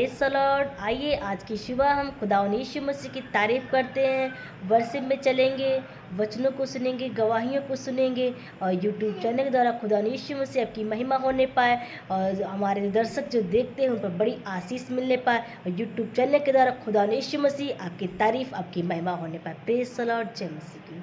Praise the Lord. आइए आज की सुबह हम खुदावंद यीशु मसीह की तारीफ़ करते हैं, वर्शिप में चलेंगे, वचनों को सुनेंगे, गवाहियों को सुनेंगे और यूट्यूब चैनल के द्वारा खुदावंद यीशु मसीह आपकी महिमा होने पाए और हमारे दर्शक जो देखते हैं उन पर बड़ी आशीष मिलने पाए और यूट्यूब चैनल के द्वारा खुदावंद यीशु मसीह आपकी तारीफ़, आपकी महिमा होने पाए। Praise the Lord. जय मसीह की।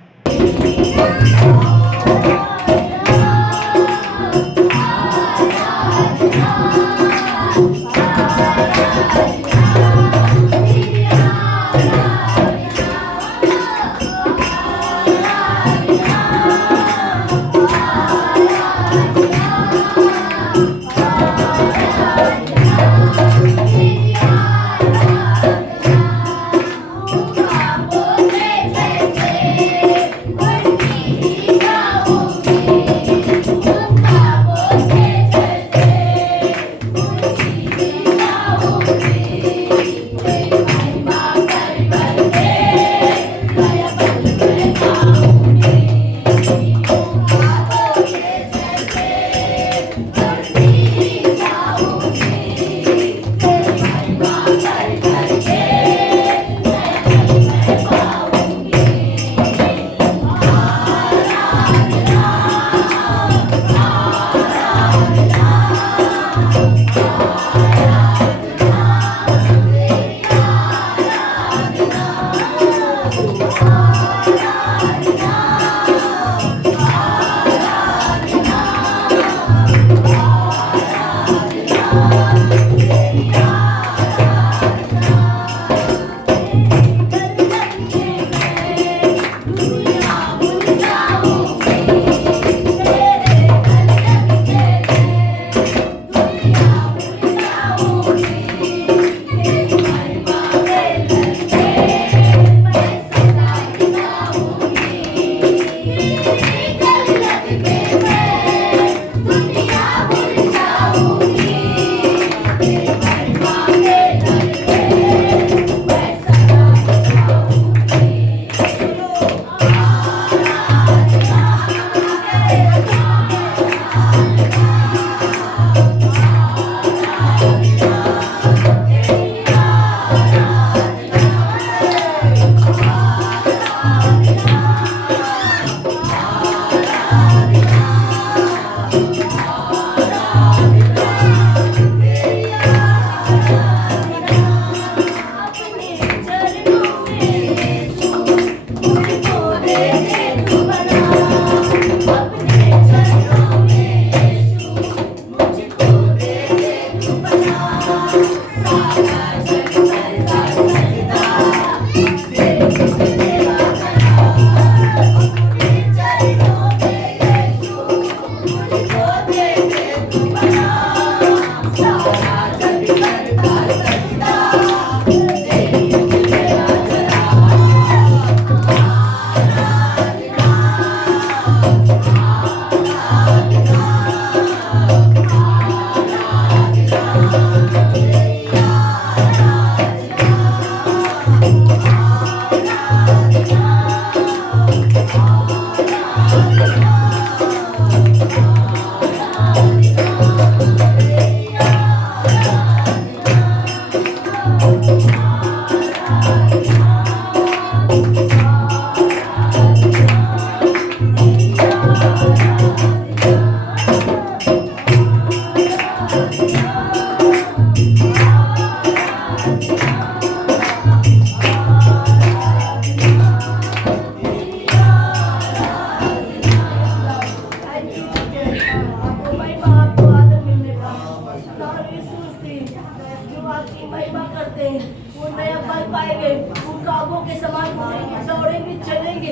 महिमा करते हैं, वो नया बल पाएंगे, वो काबों के समान उड़ेंगे, दौड़ेंगे, चलेंगे,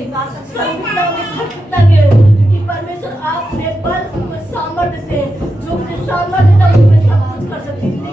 क्योंकि परमेश्वर आपने बल को सामर्थ्य देते हैं, जो मुझे सामर्थ्य देता है उसमें सब कुछ कर सकती है।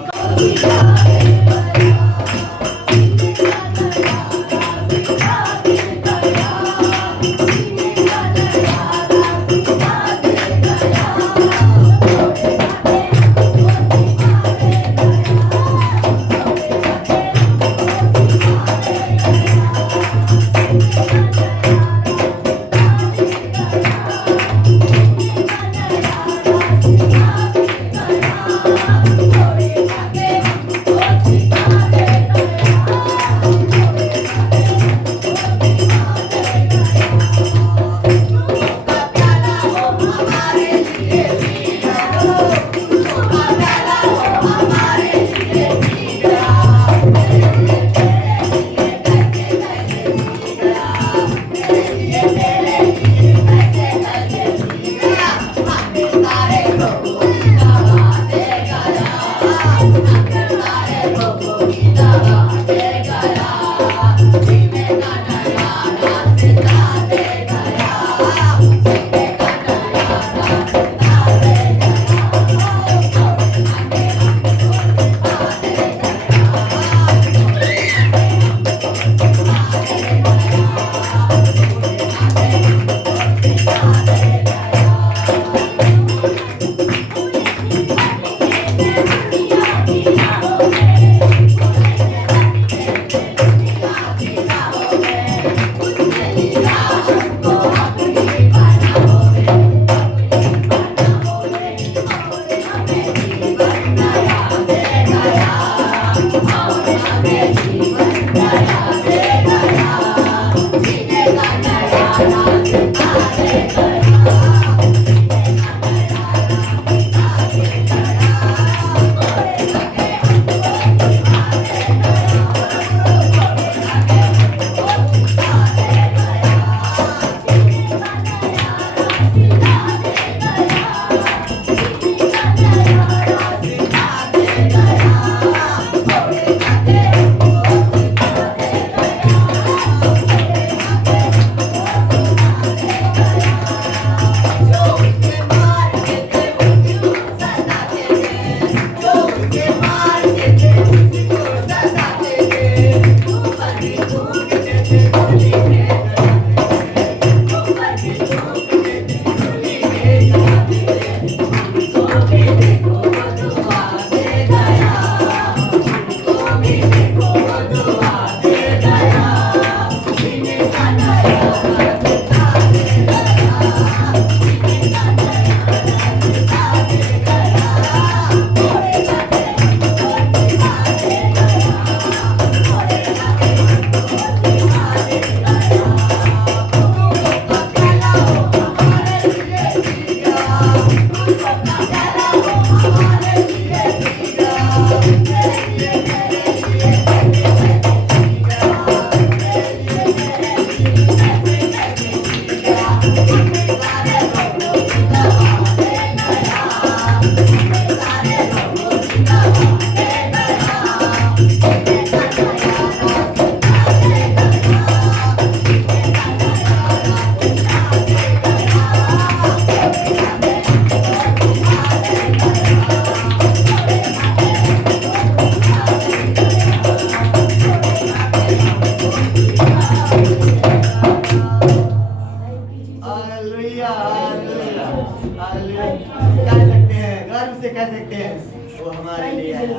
कह सकते हैं वो हमारे लिए आया।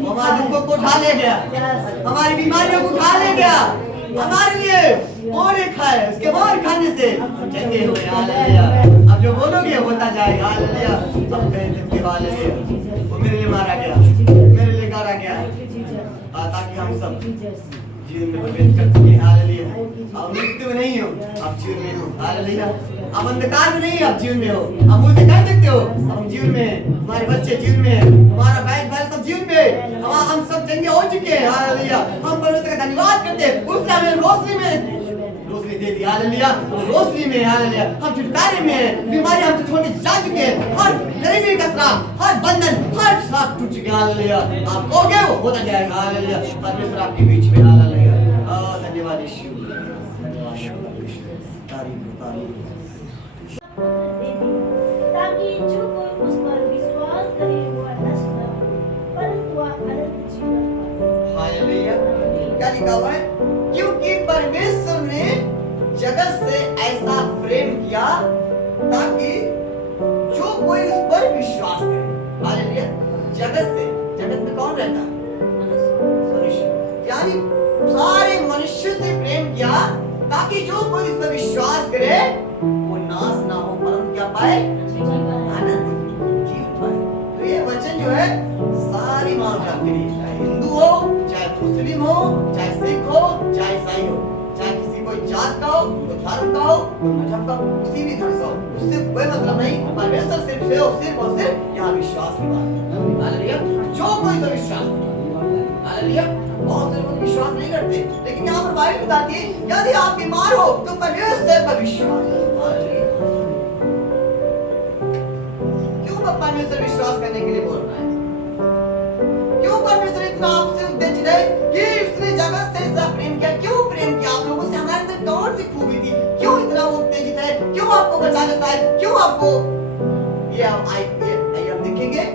हमारे दुखों को उठा ले गया, हमारी बीमारियों को उठा ले गया, हमारे लिए मोरे खाए, उसके मोर खाने से चंगे हुए। हालेलुया। अब जो बोलोगे होता जाएगा। हालेलुया। अब कह सकते हालेलुया, वो मेरे लिए मारा गया, मेरे लिए गाड़ा गया, ताकि हम सब जीवन में प्रवेश कर सके। हालेलुया। अब मृत्यु में नहीं हो, आप जीवन में हो। हालेलुया। अब अंधकार में नहीं, आप जीवन में हो। आप मुझसे कह सकते हो हम जीवन में हैं, हमारे बच्चे जीवन में हैं, हमारा बहन भाई सब जीवन में है, हम सब चंगे हो चुके हैं। हालेलुया। हम परमेश्वर का धन्यवाद करते हैं, उसने हमें रोशनी दे दी। हालेलुया। रोशनी में, हालेलुया, हम छुटकारे में हैं, बीमारी हमसे छोड़ के जा चुके हैं, हर गरीबी का श्राप, हर बंधन, हर श्राप टूट चुके हैं। हालेलुया। आप कहोगे वो होता जाएगा। हालेलुया। परमेश्वर आपके बीच में। हालेलुया। धन्यवाद यीशु, धन्यवाद यीशु, तारीफ ताकि जो कोई उस पर विश्वास करे वह नष्ट न हो, परंतु वह अनंत जीवन पाए। हालेलुया। क्या लिखा हुआ है? क्योंकि परमेश्वर ने जगत से ऐसा प्रेम किया ताकि जो कोई उस पर विश्वास करे। हालेलुया। जगत में कौन रहता है? मनुष्य। यानी सारे मनुष्य से प्रेम किया ताकि जो कोई इस पर विश्वास करे वो नाश ना हो, परंतु क्या पाए? आनंद जीवन पाए। तो ये वचन जो है सारी मानव जाति के लिए, चाहे हिंदू हो, चाहे मुस्लिम हो, चाहे सिख हो, चाहे ईसाई हो, चाहे किसी कोई जात का हो, कोई धर्म का हो, कोई मजहब का हो, किसी भी धर्म का हो, उससे कोई मतलब नहीं। परमेश्वर सिर्फ और सिर्फ यहाँ विश्वास की बात है। हालेलुया। जो कोई तो विश्वास करता है। हालेलुया। बहुत से लोग विश्वास नहीं करते, लेकिन यहाँ पर बाइबल बताती है यदि आप बीमार हो तो परमेश्वर पर विश्वास करो। हालेलुया। क्यों परमेश्वर विश्वास करने के लिए बोल रहा है? क्यों परमेश्वर इतना आपसे उद्देश्य है कि उसने जगत से ऐसा प्रेम किया? क्यों प्रेम किया? आप लोगों से हमारे अंदर कौन सी खूबी थी? क्यों इतना उत्तेजित है? क्यों आपको बचा लेता है? क्यों आपको ये हम देखेंगे।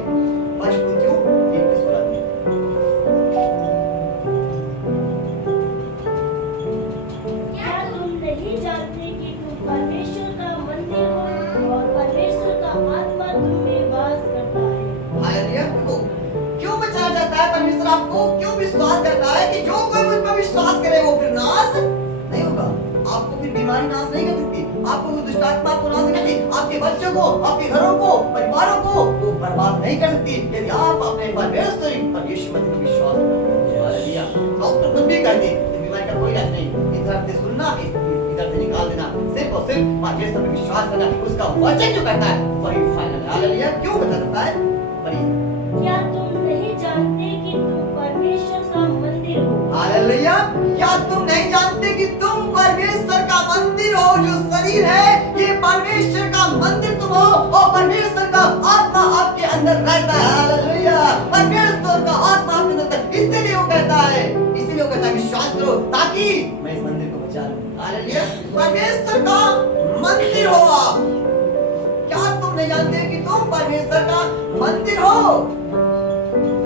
आपको क्यों विश्वास करता है कि जो कोई मुझ पर विश्वास करे वो फिर नाश नहीं होगा। आपको फिर बीमारी नाश नहीं कर सकती, आपको दुष्ट आत्मा को नाश नहीं कर सकती, आपके बच्चों को, आपके घरों को, परिवारों को वो बर्बाद नहीं कर सकती यदि आप अपने परमेश्वर पर यीशु मसीह पर विश्वास करते हैं। हालेलुया। डॉक्टर खुद भी कहते हैं बीमारी का कोई इलाज नहीं। इस तरह से सुनना, इधर से निकाल देना, सिर्फ और सिर्फ परमेश्वर पर विश्वास करना, उसका वचन जो कहता है वही फाइनल है। हालेलुया। क्यों बता सकता है? पढ़िए। क्या तुम नहीं जानते कि तुम परमेश्वर का मंदिर हो? हालेलुया। क्या तुम नहीं जानते कि तुम परमेश्वर का मंदिर हो? जो शरीर है ये परमेश्वर का मंदिर तुम हो और परमेश्वर का आत्मा आपके अंदर रहता है। हालेलुया। परमेश्वर का आत्मा आपके अंदर, इसलिए वो कहता है, इसीलिए वो कहता है विश्वास करो ताकि मैं इस मंदिर को बचा लूं। हालेलुया। परमेश्वर का मंदिर हो आप। क्या तुम नहीं जानते कि तुम परमेश्वर का मंदिर हो?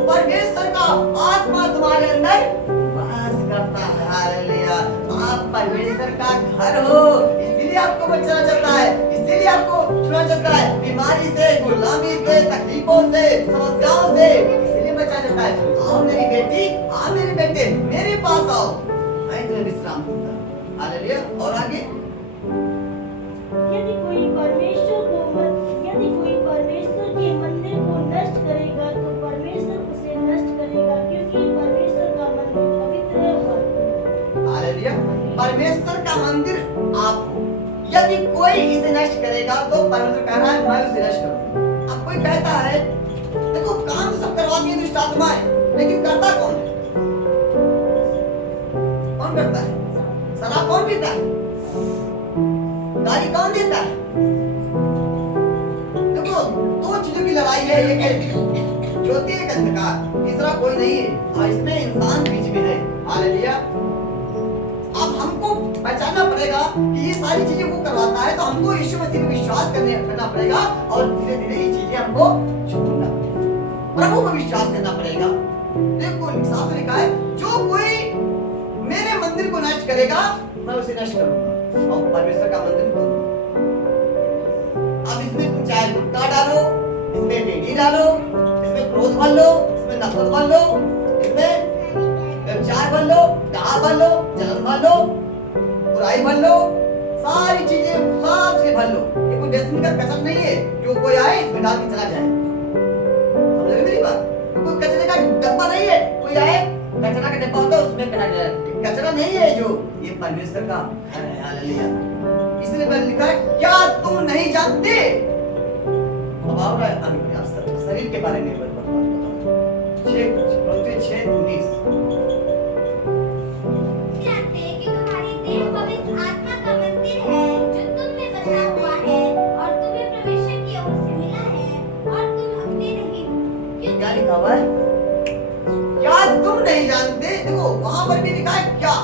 परमेश्वर का आत्मा तुम्हारे अंदर वास करता है। हालेलुया। आप परमेश्वर का घर हो, इसीलिए आपको बचाना चाहता है, इसीलिए आपको छुड़ाना चाहता है बीमारी से, गुलामी से, तकलीफों से, समस्याओं से, इसीलिए बचाना चाहता है। आओ मेरी बेटी, आओ मेरे बेटे, मेरे पास आओ, मैं तुम्हें विश्राम दूंगा। हालेलुया। और आगे, यदि कोई परमेश्वर के मंदिर को नष्ट करेगा तो परमेश्वर उसे नष्ट करेगा, क्योंकि परमेश्वर का मंदिर पवित्र है। हालेलुया। परमेश्वर का मंदिर आप हो। यदि कोई इसे नष्ट करेगा तो परमेश्वर कह रहा है मैं उसे नष्ट करूंगा। अब कोई कहता है देखो काम तो सब करवाती है दुष्ट आत्माएं, लेकिन करता कौन है? कौन करता है? शराब कौन पीता है? गाली कौन देता है? देखो दो चीजों की लड़ाई है, एक है ज्योति, एक अंधकार, तीसरा कोई नहीं है और इसमें इंसान बीच में है। हालेलुया। अब हमको पहचानना पड़ेगा कि ये सारी चीजें वो करवाता है, तो हमको यीशु मसीह में विश्वास करना पड़ेगा और धीरे धीरे ये चीजें हमको छोड़ना पड़ेगा, प्रभु पर विश्वास करना पड़ेगा। देखो साफ लिखा है जो कोई मेरे मंदिर को नष्ट करेगा मैं उसे नष्ट करूंगा और परमेश्वर का मंदिर तुम। अब इसमें तुम चाहे गुटखा डालो, इसमें बेटी डालो, इसमें क्रोध भर लो, इसमें नफरत भर लो, इसमें व्यभिचार भर लो, डाह भर लो, जलन भर लो, बुराई भर लो, सारी चीजें भर लो। ये कोई डस्टबिन का कचरा नहीं है जो कोई आए इसमें डाल के चला जाए। समझ रहे मेरी बात? कोई कचरे का डब्बा नहीं है, कोई आए कचरा का डब्बा होता है उसमें कचरा नहीं है, जो ये परमेश्वर का घर है। हालेलुया। इसलिए मैंने लिखा है क्या तुम नहीं जानते? अब आओ शरीर के बारे में 6:19 जानते कि तुम्हारी देह पवित्र आत्मा का मंदिर है जो तुम में बसा हुआ है और तुम्हें परमेश्वर की ओर से मिला है और तुम अपने नहीं हो। क्या लिखा हुआ है? क्या तुम नहीं जानते? देखो वहां पर भी लिखा है क्या।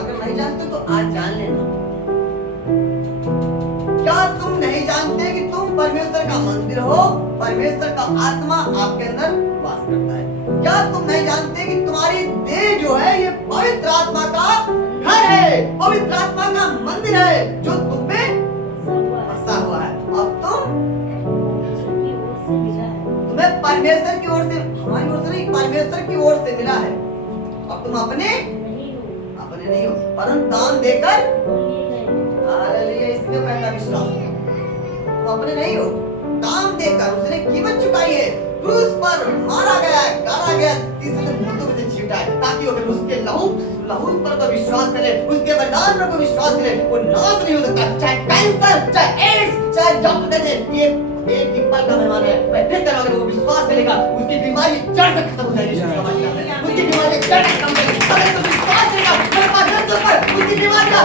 अगर नहीं जानते तो आज जान लेना। क्या तुम नहीं जानते कि तुम परमेश्वर का मंदिर हो, परमेश्वर का आत्मा आपके अंदर वास करता है? क्या तुम नहीं जानते कि तुम्हारी देह जो है ये पवित्र आत्मा का घर है, पवित्र आत्मा का मंदिर है जो तुम में बसा हुआ है। अब तुम्हें परमेश्वर की ओर से, हमारी ओर से नहीं, परमेश्वर की ओर से मिला है। अब तुम अपने नहीं हो परंतु दान देकर। हालेलुया। इसलिए कहता विश्वास तुम अपने नहीं हो, दान देकर उसने कीमत चुकाई है, क्रूस पर मारा गया, गाड़ा गया, तीसरे दिन मुर्दों में से जी उठा है, ताकि अगर उसके लहू पर तो विश्वास करे, उसके बलिदान पर विश्वास करे, वो नाश नहीं हो सकता। चाहे कैंसर, चाहे एड्स, चाहे डॉक्टर कहते ये एक ही पल का मेहमान है, मैं फिर कह रहा हूं अगर वो विश्वास करेगा उसकी बीमारी जड़ से खत्म हो जाएगी। उसकी बीमारी जड़ से खत्म हो जाएगी अगर तो विश्वास करेगा। मेरे पास उसकी बीमारी का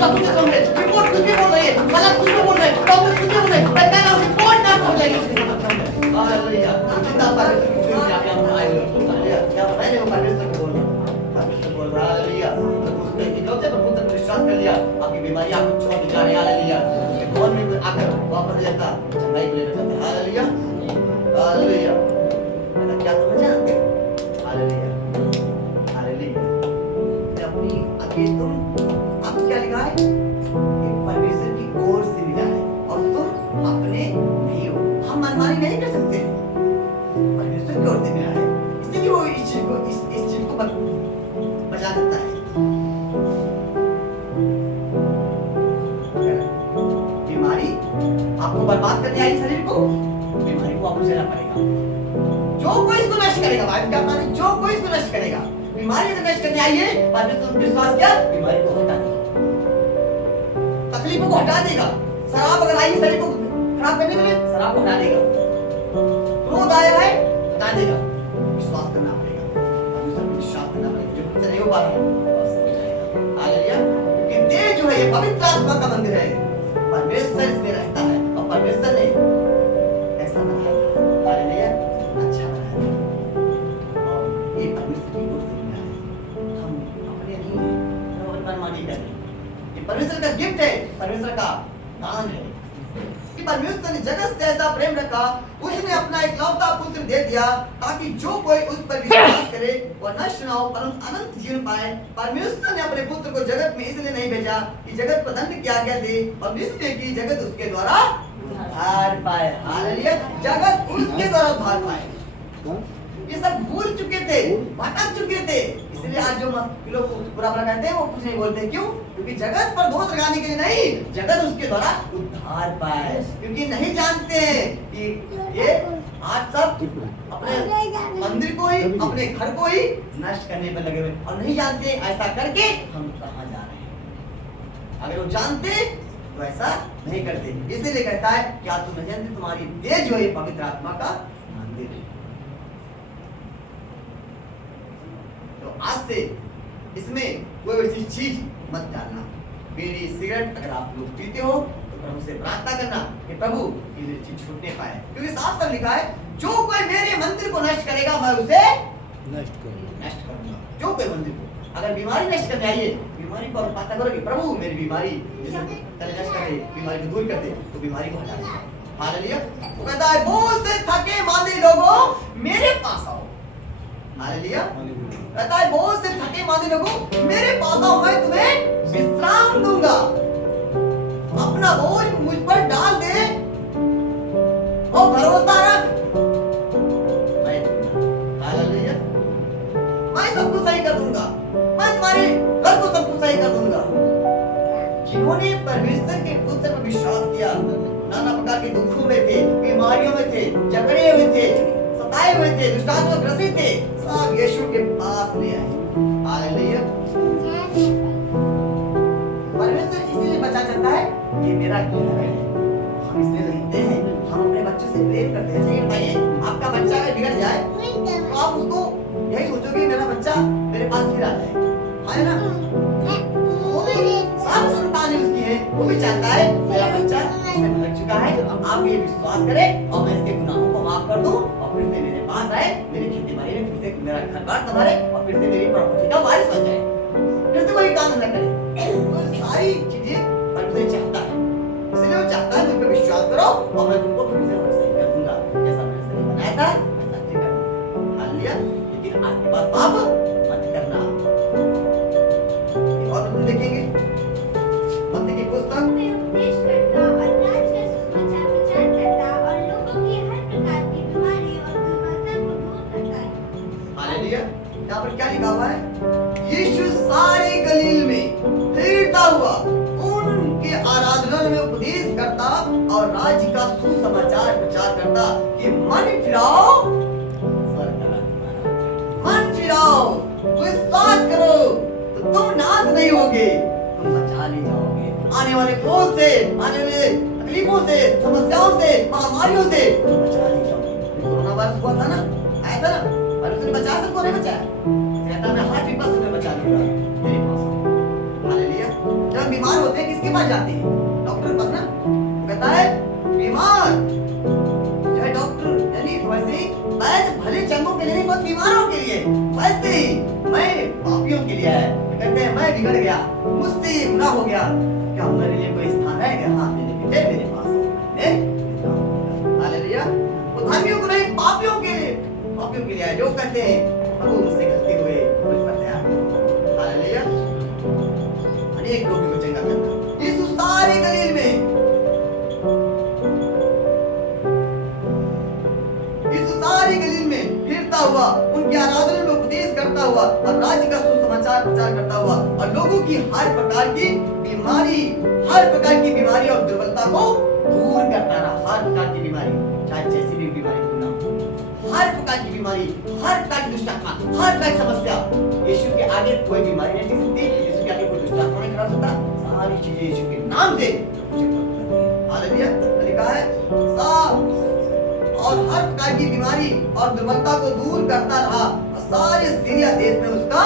सब कुछ खत्म है। रिपोर्ट कुछ भी बोल रही है, हालात कुछ भी बोल रहे हैं, डॉक्टर कुछ भी बोल रहे हैं, मैं कह रहा हूं रिपोर्ट ना हो जाएगी उसकी खत्म है। हालेलुया। जिंदा परमेश्वर की स्तुति आप यहां आए हो। हालेलुया। क्या मैंने वो परमेश्वर को बोल रहा हूं, परमेश्वर बोल रहा है। हालेलुया। तो उसने इकलौते प्रभु पर विश्वास कर लिया, आपकी बीमारी आपको छोड़ दी जा रही है। हालेलुया। कौन में आकर वापस जाता चंगाई को लेकर जाता है। हालेलुया। हालेलुया। क्या तुम जानते हो? हालेलुया। हालेलुया। अपनी अभी तुम अब क्या लिखा है? परमेश्वर की ओर से मिला है और तुम अपने नहीं हो। हम मनमानी नहीं कर सकते, परमेश्वर की ओर से मिला है, इसलिए वो इस चीज को बचा सकता है। बीमारी आपको बर्बाद करने आई शरीर को, बीमारी को आपको झेलना पड़ेगा। जो कोई इसको नष्ट करेगा, बाइबल क्या कहता है? जो कोई इसको नष्ट करेगा, बीमारी अगर नष्ट करने आई है, परमेश्वर ने विश्वास किया, बीमारी को हटा दिया। को हटा देगा। शराब अगर आई शरीर को खराब करने के लिए, शराब को हटा देगा। क्रोध आया है, हटा देगा। विश्वास करना पड़ेगा, परमेश्वर पर विश्वास करना पड़ेगा। जो हमसे नहीं हो पा रहा है वो उससे हो जाएगा। हालेलुया। क्योंकि देह जो है ये पवित्र आत्मा का मंदिर है, परमेश्वर इसमें रहता है और परमेश्वर ने ऐसा बनाया था। हालेलुया। अच्छा बनाया था और ये परमेश्वर की ओर से मिला है। हम अपने नहीं हैं, हम अपनी मनमानी कर रहे हैं। ये परमेश्वर का गिफ्ट है, परमेश्वर का दान है कि परमेश्वर ने जगत से ऐसा प्रेम रखा, उसने अपना इकलौता पुत्र दे दिया ताकि जो कोई उस पर विश्वास करे वह नष्ट न हो परंतु अनंत जीवन पाए। परमेश्वर ने अपने पुत्र को जगत में इसलिए नहीं भेजा कि जगत पर दंड की आज्ञा दे और इसलिए कि जगत उसके द्वारा उद्धार पाए। हालेलुया। जगत उसके द्वारा उद्धार पाए। ये सब भूल चुके थे, भटक चुके थे, इसलिए आज जो लोग बुरा बुरा कहते हैं वो कुछ नहीं बोलते। क्यों? क्योंकि जगत पर दोष लगाने के लिए नहीं, जगत उसके द्वारा उद्धार पाए। क्योंकि नहीं जानते हैं कि ये आज सब अपने मंदिर को ही, अपने घर को ही नष्ट करने पर लगे हुए और नहीं जानते ऐसा करके हम कहाँ जा रहे हैं। अगर वो जानते तो ऐसा नहीं करते। इसीलिए कहता है क्या तुम नहीं जानते तुम्हारी देह जो है पवित्र आत्मा का मंदिर है। तो आज से इसमें कोई ऐसी चीज मत डालना। बीड़ी सिगरेट अगर आप लोग पीते हो तो प्रभु से प्रार्थना करना कि प्रभु ये चीज छूटने पाए, क्योंकि साफ साफ लिखा है जो कोई मेरे मंदिर को नष्ट करेगा मैं उसे नष्ट करूंगा। जो कोई मंदिर को, अगर बीमारी नष्ट करने आई है, बीमारी को आप प्रार्थना करोगे प्रभु मेरी बीमारी जैसे नष्ट कर दे, बीमारी को दूर कर दे, तो बीमारी को हटा दे। हालेलुया। वो कहता है बोझ से थके मांदे लोगों मेरे पास आओ। हालेलुया। कहता है बोझ से थके मांदे लोगों मेरे पास आओ, मैं तुम्हें विश्राम दूंगा। अपना बोझ मुझ पर डाल दे और भरोसा रख, मैं दूंगा। हालेलुया। मैं सब कुछ सही कर दूंगा, मैं तुम्हारे घर को सब कुछ सही कर दूंगा। जिन्होंने परमेश्वर के पुत्र पर विश्वास किया, नाना प्रकार के दुखों में थे, बीमारियों में थे, जकड़े हुए थे, सताए हुए थे, दुष्टात्मा ग्रसित थे, सब यीशु के पास ले आए। हालेलुया। परमेश्वर इसलिए बचा चाहता है ये मेरा घर है, हम इसमें रहते हैं, हम अपने बच्चों से प्रेम करते हैं। सही बताइए, आपका बच्चा अगर बिगड़ जाए तो आप उसको यही सोचोगे मेरा बच्चा मेरे पास फिर आ जाए, है ना? वो भी सब संतान उसकी है, वो भी चाहता है मेरा बच्चा इससे भटक चुका है, आप ये विश्वास करें और मैं इसके गुनाहों को माफ कर दूं और फिर से मेरे पास आए, मेरी खेती बाड़ी में फिर से मेरा घर बार संभाले और फिर से मेरी प्रॉपर्टी का वारिस बन जाए, फिर से वही काम न करे। तो सारी चीजें परमेश्वर चाहता है, इसलिए वो चाहता है तुम पे विश्वास करो और मैं तुमको फिर से सही कर दूंगा, जैसा मैंने सही बनाया था वैसा सही कर दूंगा। हालेलुया। लेकिन आज के बाद पाप मत करना। और हम देखेंगे मत्ती की पुस्तक में उपदेश करता और राज्य का सुसमाचार प्रचार करता और लोगों की हर प्रकार की बीमारी और दुर्बलता को दूर करता है। हालेलुया। यहाँ पर क्या लिखा हुआ है? यीशु सारे गलील में फिरता हुआ उनके आराधनालय में उपदेश करता और राज्य का सुसमाचार प्रचार करता कि मन फिराओ, मन फिराओ, विश्वास करो तो तुम नाश नहीं होगे, तुम बचा ले जाओगे आने वाले क्रोध से, आने वाले तकलीफों से, समस्याओं से, महामारियों से तुम बचा ले जाओगे। कोरोना वायरस हुआ था ना, आया था ना, और उसने बचा सबको नहीं बचाया, कहता मैं हर विपद से बचा लूंगा मेरे पास। हालेलुया। जब बीमार होते हैं किसके पास जाते हैं? डॉक्टर के पास ना। वो कहता है बीमार जो है डॉक्टर, यानी वैसे ही वैद्य भले चंगों के लिए नहीं, बहुत बीमारों के लिए, वैसे ही मैं पापियों के लिए है। कहते हैं मैं बिगड़ गया, मुझसे ये गुनाह हो गया, क्या मेरे लिए कोई स्थान है? हाँ मेरे बेटे मेरे पास है। हालेलुया। वो धर्मियों को नहीं, पापियों के लिए, पापियों के लिए है जो कहते हैं प्रभु मुझसे गलती हुई, मुझ पर दया करो। हालेलुया। अनेक रोगी को चंगा करना। यीशु सारे गलील में, यीशु सारे गलील में फिरता हुआ उनके आराधना में उपदेश करता हुआ और राज्य का सुसमाचार प्रचार करता हुआ और लोगों की हर प्रकार की बीमारी, हर प्रकार की बीमारी और दुर्बलता को दूर करता रहा। हर प्रकार की बीमारी, चाहे जैसी भी बीमारी क्यों ना हो, हर प्रकार की बीमारी, हर प्रकार की दुष्टात्मा, हर प्रकार की समस्या, यीशु के आगे कोई बीमारी नहीं टिक सकती, यीशु के आगे कोई दुष्टात्मा नहीं खड़ा सकता। सारी चीजें यीशु के नाम से हालेलुया। लिखा है साफ और हर प्रकार की बीमारी और दुर्बलता को दूर करता रहा और सारे सीरिया देश में उसका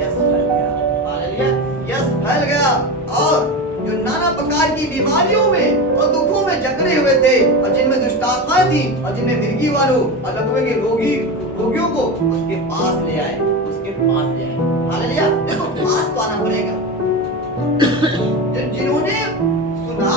यश फैल गया। हालेलुया। यश फैल गया और जो नाना प्रकार की बीमारियों में और दुखों में जकड़े हुए थे और जिनमें दुष्ट आत्माएं थी और जिनमें मिर्गी वालों और लकवे के रोगियों को उसके पास ले आए, उसके पास ले आए। हालेलुया। देखो पास तो आना पड़ेगा। जिन्होंने सुना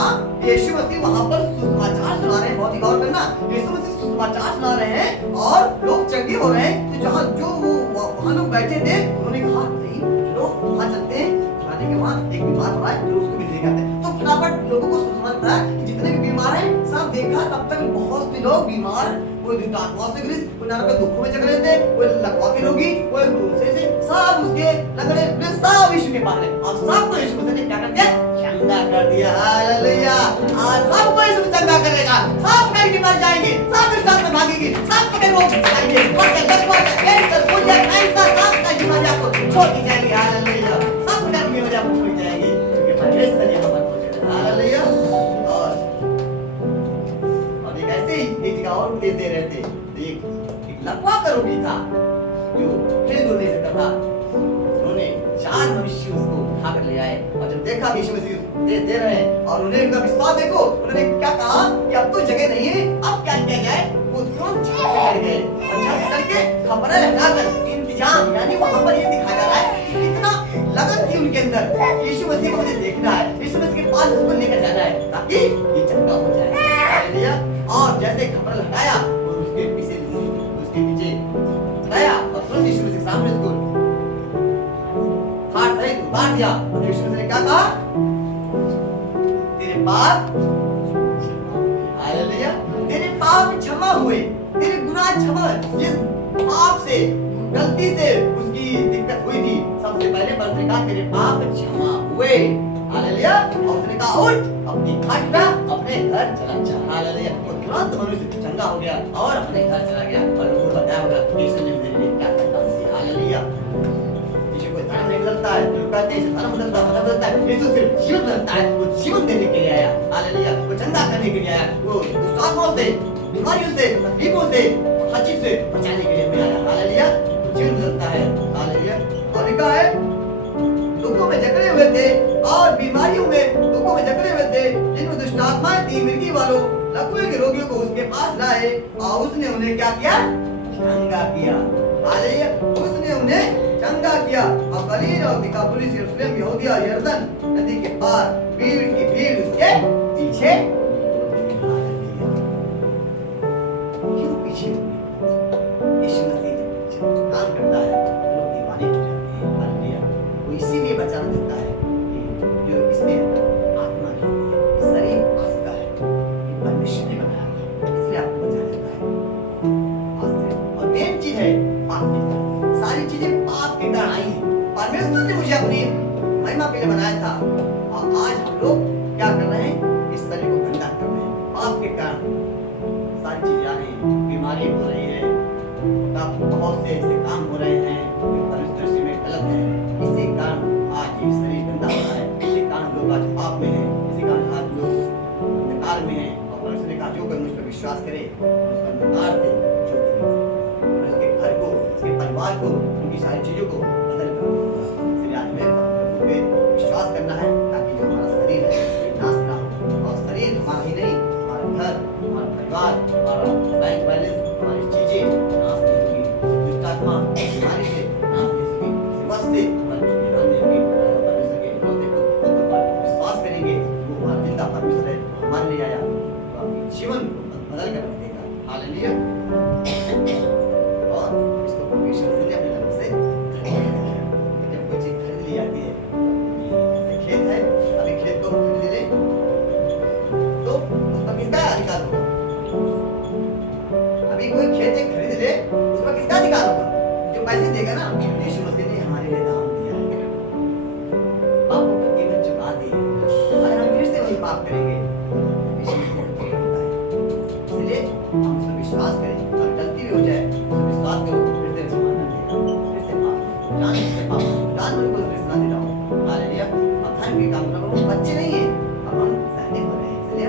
यीशु मसीह वहां पर सुसमाचार सुना रहे हैं, बहुत ही गौर करना, यीशु मसीह सुसमाचार सुना रहे हैं और लोग चंगे हो रहे हैं। तो जहां जो वहां लोग बैठे थे उन्होंने कहा नहीं चलो वहां चलते हैं, जाने के वहां एक बीमार हो रहा है जो उसको मिलने जाते हैं। तो फटाफट लोगों को सुसमाचार पड़ा कि जितने भी बीमार हैं सब देखा, तब तक बहुत से लोग बीमार, कोई दुष्ट आत्माओं से ग्रसित, कोई नाना के दुखों में जकड़े थे, कोई लकवा के रोगी, कोई भूसे से, सब उसके लगड़े सब यीशु के पास है और सबको यीशु मसीह ने क्या कर दिया? चंगा कर दिया। हालेलुया। आज सबको यीशु चंगा करेगा, सब कहीं बीमार जाएंगे, सब दुष्ट आत्मा भागेंगे, सब कहीं रोग जाएंगे, कैंसर, कोलिया, कैंसर, सब कहीं बीमारियां को छोड़ दी जाएंगी। हालेलुया। सब कहीं बीमारियां को छोड़ जाएंगी क्योंकि परमेश्वर ने हमारे को छोड़ा। हालेलुया। और एक ऐसे ही एक जगह और उपदेश दे रहे थे, तो एक लकवा का रोगी था जो हिल-डुल नहीं सकता था। उन्होंने 4 मनुष्य उसको उठा कर ले आए और जब देखा कि यीशु मसीह उपदेश दे रहे हैं और उन्हें उनका विश्वास देखो, उन्होंने क्या कहा कि अब तो जगह नहीं है, अब क्या किया जाए? वो तुरंत छत पे चढ़ गए और छत पे चढ़ के खपरा हटाकर इंतजाम, यानी वहां पर ये दिखाया जा रहा है कि इतना लगन थी उनके अंदर, यीशु मसीह को मुझे देखना है, यीशु मसीह के पास उसको लेकर जाना है ताकि ये चंगा हो जाए। हालेलुया। और जैसे खपरा हटाया और उसके पीछे हटाया और तुरंत यीशु मसीह के सामने उसको हाथ से उतार दिया और यीशु मसीह ने क्या कहा? तेरे पाप, हालेलुया, तेरे पाप क्षमा हुए, तेरे गुनाह क्षमा। जिस पाप से, गलती से उसकी दिक्कत हुई थी, सबसे पहले परमेश्वर ने कहा तेरे पाप क्षमा हुए। हालेलुया। और उसने कहा उठ, अपनी खाट पे अपने घर चला जा। हालेलुया। और तुरंत मनुष्य चंगा हो गया और अपने घर चला गया और लोगों को बताया होगा यीशु ने मेरे लिए क्या किया। हालेलुया। यीशु कोई धर्म नहीं बदलता है, जो कहते हैं धर्म बदलता है, यीशु सिर्फ जीवन बदलता है। वो जीवन देने के लिए आया। हालेलुया। वो चंगा करने के लिए आया, वो दुष्ट आत्माओं से, बीमारियों से, तकलीफों से, हर चीज से बचाने के लिए आया। हालेलुया। जीवन बदलता है। हालेलुया। और लिखा है दुखों में जकड़े हुए थे और बीमारियों में दुखों में जकड़े हुए थे, जिनमें दुष्ट आत्माएं थी, मिर्गी वालों, लकवे के रोगियों को उसके पास लाए और उसने उन्हें क्या किया? चंगा किया। हालेलुया। उसने उन्हें चंगा किया और गलील और दिकापुलिस, यरूशलेम, यहूदिया, यरदन नदी के पार भीड़ की भीड़ उसके पीछे। क्यों पीछे? यीशु मसीह जब काम करता है लोग दीवाने हो जाते हैं। हालेलुया। वो इसीलिए बचाना देता है कि जो इसमें आत्मा रहती है, शरीर आपका है, परमेश्वर ने बनाया था, इसलिए आपको बचाया जाता है। और मेन चीज है पाप के कारण, सारी चीजें पाप के कारण आई हैं। परमेश्वर ने मुझे अपनी महिमा के लिए बनाया था और आज हम लोग क्या कर रहे हैं? इस शरीर को गंदा कर रहे हैं। पाप के कारण सारी चीजें आ रही हैं, बीमारी हो रही है, बहुत से ऐसे काम हो रहे हैं जो परमेश्वर दृष्टि में गलत है। इसी कारण आज ये शरीर गंदा हो रहा है, इसी कारण लोग आज पाप में हैं, इसी कारण आज लोग अंधकार में हैं। और परमेश्वर ने कहा जो कोई मुझ पर विश्वास करे उसको अंधकार से ज्योति में करे और उसके घर को, उसके परिवार को, उनकी सारी चीजों को बदल कर। इसलिए आज हमें प्रभु पे विश्वास करना है ताकि जो हमारा शरीर है नाश ना हो। और शरीर हमारा ही नहीं, हमारा घर, हमारा परिवार, हमारा बैंक बैलेंस, हमारी चीजें नाश नहीं होगी। दुष्ट आत्मा बीमारी से नाश नहीं होगी, वश से परमेश्वर की राह में होगी। परमेश्वर के इरादे को खुद पर विश्वास करेंगे, वो हमारा जिंदा परमेश्वर है, हमारे लिए आया, वो आपके जीवन को बदल कर रख देगा। हालेलुया। और इसको परमेश्वर से अपने तरफ से जब कोई चीज खरीद ली जाती है, जैसे खेत है, अभी खेत को खरीद ले तो उस पर किसका अधिकार होगा? अभी कोई खेत खरीद ले उस पर किसका अधिकार होगा? जो पैसे देगा ना, यीशु मसीह ने हमारे लिए दाम दिया है, पापों की कीमत चुका दी है। अगर हम फिर से वही पाप करेंगे यीशु मसीह को होता है। इसलिए हम उस पर विश्वास करें, अगर गलती भी हो जाए तो विश्वास करो, फिर से क्षमा कर देगा, फिर से पाप जान से पाप जान मन को कृष्णा दे रहा हूँ। हालेलुया। और धर्म के काम करो, बच्चे नहीं है, अब हम सैनिक हो रहे हैं, इसलिए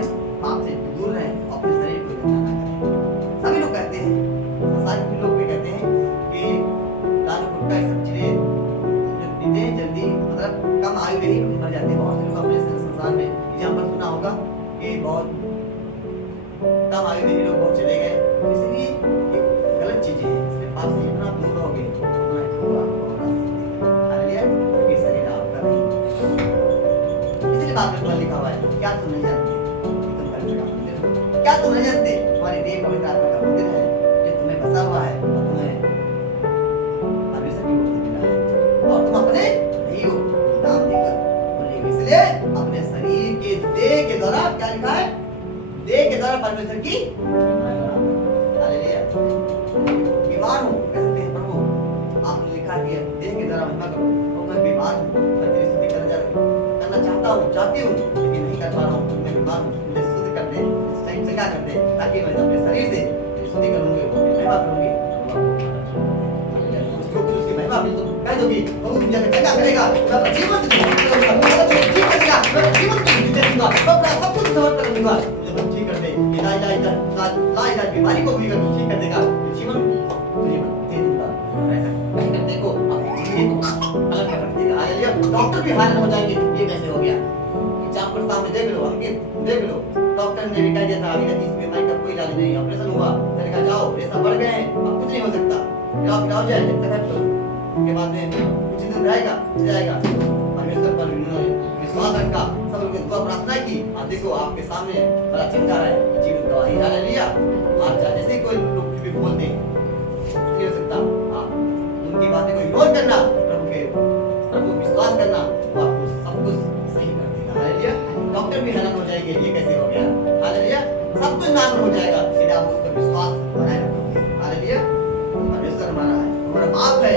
किताब में तुम्हें लिखा हुआ है। क्या तुम नहीं जानते कि तुम परमेश्वर का मंदिर हो? क्या तुम नहीं जानते तुम्हारी देह पवित्र आत्मा का मंदिर है, ये तुम्हें बसा हुआ है और तुम्हें परमेश्वर की ओर से मिला है और तुम अपने नहीं हो, नाम देकर बोले हो। इसलिए अपने शरीर के देह के द्वारा क्या लिखा है? देह के द्वारा परमेश्वर की हालेलुया। बीमार हूँ, कहते हैं प्रभु आपने लिखा कि देह के द्वारा महिमा करो। तो मैं बीमार हूँ, मैं तेरी स्तुति करना चाहता हूँ, चाहती हूँ, लेकिन नहीं कर पा रहा हूँ, मैं बीमार हूँ। मुझे स्तुति कर दे, सही जगह कर दे, ताकि मैं अपने शरीर से तेरी स्तुति करूँगी, महिमा करूँगी। जो कुछ उसकी महिमा भी तो कह दोगी, वो उस जगह जगह करेगा। मैं अपना जीवन ठीक करेगा, मैं अपना जीवन दूंगा, मैं अपना सब कुछ समर्पण करूँगा। मुझे ठीक कर दे, इलाज बीमारी को भी कर ठीक कर देगा, जीवन तुझे दे दूंगा। ऐसा कहीं कर देखो, अपनी जिंदगी को अलग कर रख देगा। हालेलुया। डॉक्टर भी हैरान हो जाएंगे, ये कैसे हो गया? एग्जाम्पल सामने देख लो, अंकित देख लो, डॉक्टर ने भी कह दिया था अभी तक इस बीमारी का कोई इलाज नहीं, ऑपरेशन हुआ। मैंने कहा जाओ, प्रेशर बढ़ गए हैं, अब कुछ नहीं हो सकता, इलाज जाए जब तक के बाद में कुछ दिन रहेगा, जाएगा। परमेश्वर पर विश्वास रखा, सब लोगों ने दुआ प्रार्थना की। आप देखो आपके सामने बड़ा चंगा है, जीवन गवाही हालेलुया। आज जैसे कोई लोग भी बोल दे, नहीं हो सकता। आप उनकी बातें को इग्नोर करना, प्रभु विश्वास करना, वो आपको सब कुछ सही कर देगा। हालेलुया। डॉक्टर भी हैरान हो जाएंगे, ये कैसे हो गया? हालेलुया। सब कुछ नॉर्मल हो जाएगा यदि आप उस पर विश्वास बनाए रखोगे। हालेलुया। परमेश्वर हमारा है, हमारा बाप है।